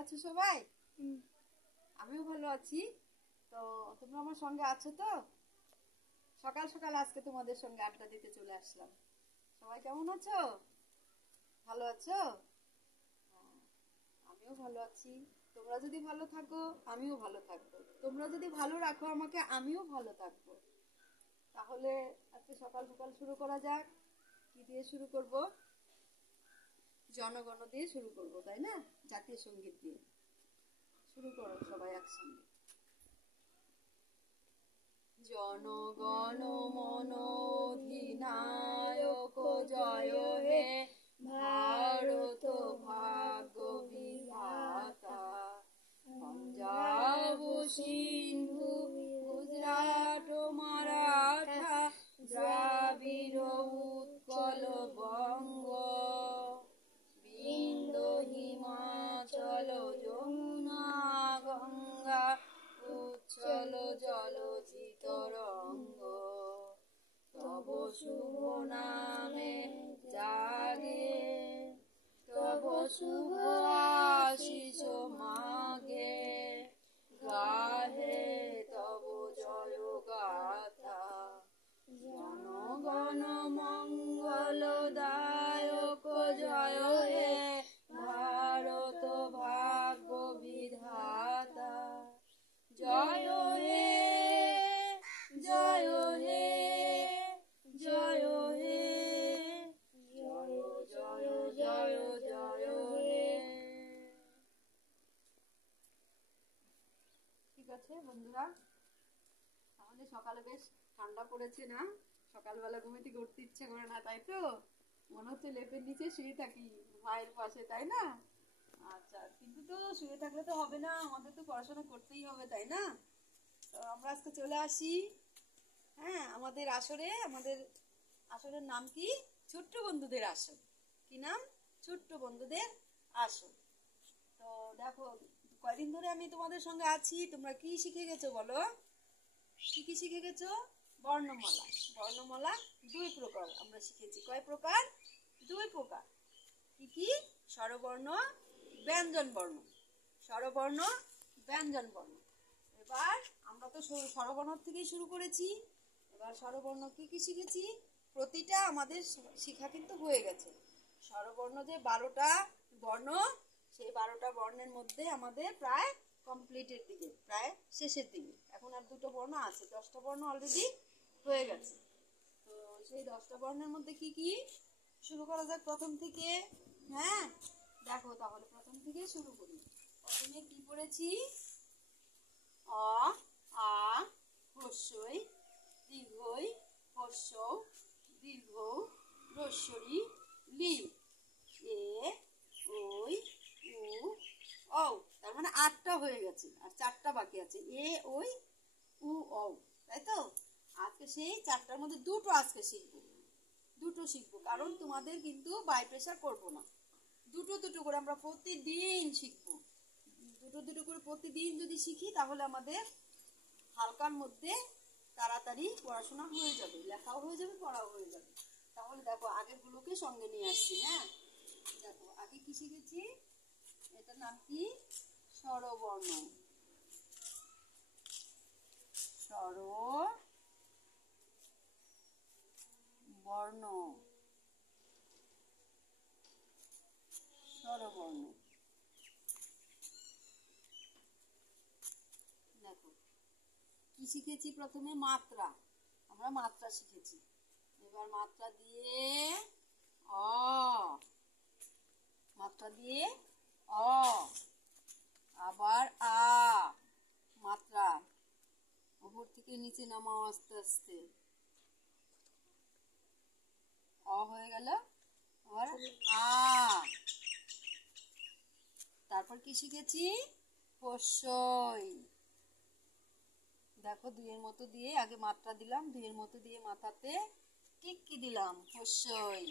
আছো সবাই? আমিও ভালো আছি। তো তোমরা আমার সঙ্গে আছো তো? সকাল সকাল আজকে তোমাদের সঙ্গে আড্ডা দিতে চলে আসলাম। সবাই কেমন আছো? ভালো আছো? আমিও ভালো আছি। তোমরা যদি ভালো থাকো আমিও ভালো থাকবো, তোমরা যদি ভালো রাখো আমাকে আমিও ভালো থাকবো। তাহলে আজকে সকাল সকাল শুরু করা যাক। কি দিয়ে শুরু করব? জনগণ দিয়ে শুরু করব, তাই না? জাতীয় সঙ্গীত দিয়ে শুরু করো সবাই একসঙ্গে। জনগণ মন অধিনায়ক জয় হে ভারত ভাগ্য বিধাতা। পঞ্জাব সিন্ধু গুজরাট মারাঠা দ্রাবিড় উৎকল বঙ্গ বিন্দ হিমাচল যমুনা গঙ্গা উচ্ছল জলজিত রঙ্গ। তব শুভ নামে জাগে তব শুভ আশিস মাগে গাহে তব জয় গাথা। জনগণ মঙ্গল দায়ক জয় হে ভারত ভাগ্য বিধাতা। জয় হে জয় হে জয় হে জয় জয় জয় জয় হে। ঠিক আছে বন্ধুরা, তাহলে সকালে বেশ ঠান্ডা পড়েছে না? সকালবেলা ঘুমে থেকে উঠতে ইচ্ছে করে না, তাই তো? মনে হচ্ছে লেপের নিচে শুয়ে থাকি মায়ের পাশে, তাই না? আচ্ছা, কিন্তু তো শুয়ে থাকলে তো হবে না, আমাদের তো পড়াশোনা করতেই হবে, তাই না? তো আমরা আজকে চলে আসি, হ্যাঁ, আমাদের আসরের নাম কি? ছোট্ট বন্ধুদের আসর। কি নাম? ছোট্ট বন্ধুদের আসর। তো দেখো, কয়দিন ধরে আমি তোমাদের সঙ্গে আছি, তোমরা কি শিখে গেছো বলো? কি কি শিখে গেছো? বর্ণমালা। বর্ণমালা 2 প্রকার আমরা শিখেছি। কয় প্রকার? 2 প্রকার। কি কি? স্বরবর্ণ, ব্যঞ্জন বর্ণ। স্বরবর্ণ, ব্যঞ্জন বর্ণ। এবার আমরা তো স্বরবর্ণ থেকেই শুরু করেছি। এবার স্বরবর্ণ কি কি শিখেছি? প্রতিটা আমাদের শিখা কিন্তু হয়ে গেছে। স্বরবর্ণ যে 12টা বর্ণ, সেই 12টা বর্ণের মধ্যে আমাদের প্রায় কমপ্লিটের দিকে, প্রায় শেষের দিকে। এখন আর 2টো বর্ণ আছে, 10টা বর্ণ অলরেডি হয়ে গেছে। তো সেই 10টা বর্ণের মধ্যে কি কি? শুরু করা যাক প্রথম থেকে। হ্যাঁ, দেখো তাহলে প্রথম থেকে শুরু করি। প্রথমে কি পড়েছি? অ, আ, হ্রস্বই, দীর্ঘই, হ্রস্ব, দীর্ঘ, হ্রস্বই, লি, এ, ওই, উ, ও। তার মানে 8টা হয়ে গেছে, আর 4টা বাকি আছে। এ, ওই, উ, ও, তাই তো? আজকে সেই 4টার মধ্যে 2টো আজকে শিখবো। 2টো শিখবো, কারণ তোমাদের কিন্তু বাই প্রেশার করবো না। 2টো 2টো করে আমরা প্রতিদিন শিখবো। 2টো 2টো করে প্রতিদিন যদি শিখি তাহলে আমাদের হালকার মধ্যে তাড়াতাড়ি পড়াশোনা হয়ে যাবে, লেখাও হয়ে যাবে, পড়াও হয়ে যাবে। তাহলে দেখো আগের গুলোকে সঙ্গে নিয়ে আসছি। হ্যাঁ, দেখো আগে কি শিখেছি? এটার নাম কি? স্বরবর্ণ। স্বরবর্ণ, স্বরবর্ণ। দেখো কি শিখেছি? প্রথমে মাত্রা, আমরা মাত্রা শিখেছি। এবার মাত্রা দিয়ে অ, মাত্রা দিয়ে অ, আবার আ, মাত্রা উপর থেকে নিচে নামাও আস্তে আস্তে। অ হয়ে গেল, আবার আ। তারপর কি শিখেছি? হ্রস্বই। দেখো 2-এর মতো দিয়ে আগে মাত্রা দিলাম, 2-এর মতো দিয়ে মাথাতে টিক্কি দিলাম, হ্রস্বই।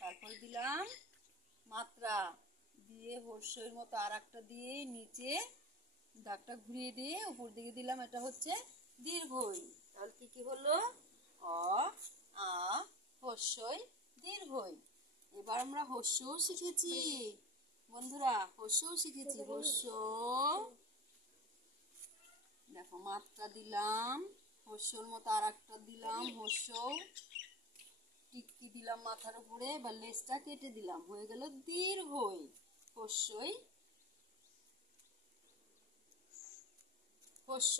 তারপর দিলাম মাত্রা দিয়ে হ্রস্বইর মতো আর একটা দিয়ে নিচে দাগটা ঘুরিয়ে দিয়ে উপর দিকে দিলাম, এটা হচ্ছে দীর্ঘই। তাহলে কি কি হলো? অ, আ, হ্রস্বই, দীর্ঘই। এবার আমরা হ্রস্বও শিখেছি। বন্ধুরা হস্যও শিখেছি। হস্য, দেখো মাত্রা দিলাম, হস্যর মতো আর একটা দিলাম, হস্য টিক্কি দিলাম মাথার উপরে, বা লেজটা কেটে দিলাম, হয়ে গেল দীর্ঘই। হস্যই, হস্য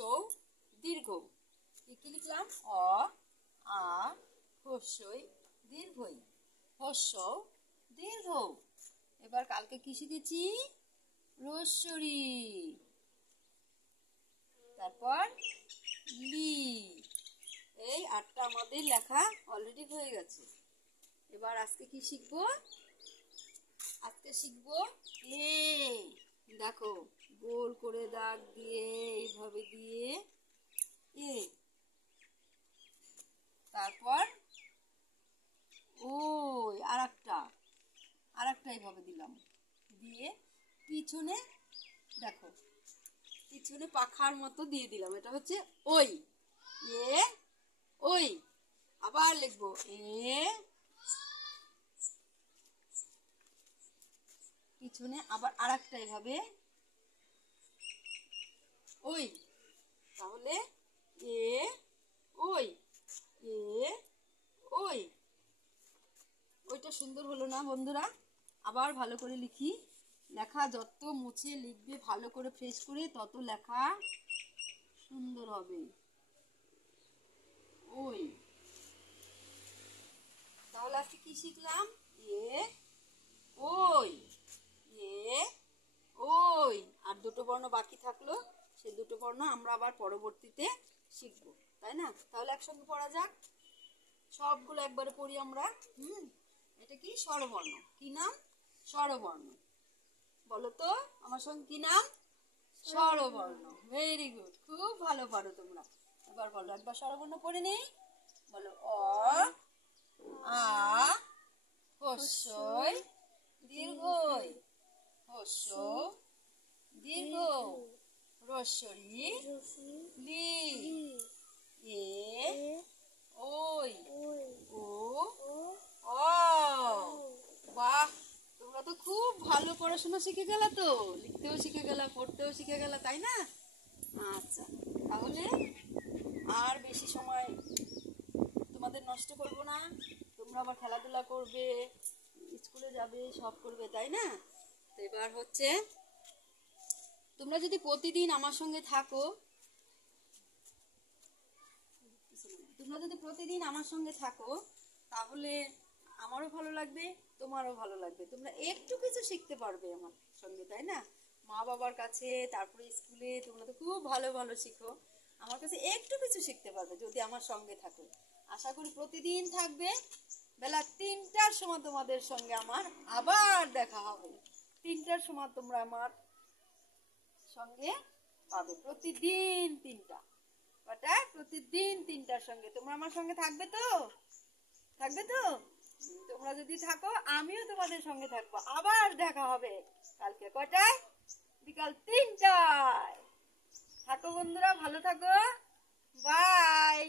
দীর্ঘ। কি লিখলাম? অ আ হস্যই দীর্ঘই, হস্য দীর্ঘ। এবার কালকে কি শিখেছি? রস্বরী, তারপর লি। এই 8টা আমাদের লেখা অলরেডি হয়ে গেছে। এবার আজকে কি শিখবো? আজকে শিখবো এ। দেখো গোল করে দাগ দিয়ে এইভাবে দিয়ে এ, তারপর ওই আরেকটা এইভাবে দিলাম, দিয়ে পিছনে দেখো পিছনে পাখার মতো দিয়ে দিলাম। এটা হচ্ছে ওই এ, ওই। আবার লিখবো এ, পিছনে আবার আরেকটা এইভাবে ওই, তাহলে এ ওই, এ ওই। ওইটা সুন্দর হলো না বন্ধুরা? আবার ভালো করে লিখি। লেখা যত মুছে লিখবে ভালো করে ফ্রেশ করে, তত লেখা সুন্দর হবে। ওই, তাহলে আজকে কি শিখলাম? এ ওই, এ ওই। আর দুটো বর্ণ বাকি থাকলো, সেই দুটো বর্ণ আমরা আবার পরবর্তীতে শিখবো, তাই না? তাহলে একসঙ্গে পড়া যাক, সবগুলো একবারে পড়ি আমরা। এটা কি? স্বরবর্ণ। কি নাম? স্বরবর্ণ। বলো তো আমার সঙ্গে কি নাম? স্বরবর্ণ। ভেরি গুড, খুব ভালো পারো তোমরা। এবার বলো, একবার স্বরবর্ণ পড়ে নেই। বলো অ আ হস্যই দীর্ঘই, হস্য দীর্ঘ, রস্বরী লি, এ ওই, ও অ। বাহ, তোমরা তো খুব ভালো পড়াশোনা শিখে গেলা, তো লিখতেও শিখে গেলা, পড়তেও শিখে গেলা, তাই না? আচ্ছা, তাহলে আর বেশি সময় তোমাদের নষ্ট করবো না। তোমরা আবার খেলাধুলা করবে, স্কুলে যাবে, সব করবে, তাই না? তো এবার হচ্ছে তোমরা যদি প্রতিদিন আমার সঙ্গে থাকো, তাহলে আমারও ভালো লাগবে, তোমারও ভালো লাগবে। তোমরা একটু কিছু শিখতে পারবে আমার সঙ্গে, তাই না? মা বাবার কাছে, তারপরে স্কুলে তোমরা তো খুব ভালো ভালো শিখো, আমার কাছে একটু কিছু শিখতে পারবে যদি আমার সঙ্গে থাকো। আশা করি প্রতিদিন থাকবে। বেলা 3টার সময় তোমাদের সঙ্গে আমার আবার দেখা হবে। 3টার সময় তোমরা আমার সঙ্গে পাবে, প্রতিদিন 3টা। কটায়? প্রতিদিন 3টার সঙ্গে তোমরা আমার সঙ্গে থাকবে তো? থাকবে তো? তোমরা যদি থাকো আমিও তোমাদের সঙ্গে থাকবো। আবার দেখা হবে কালকে কটায়? বিকাল 3টায়। থাকো বন্ধুরা, ভালো থাকো, বাই।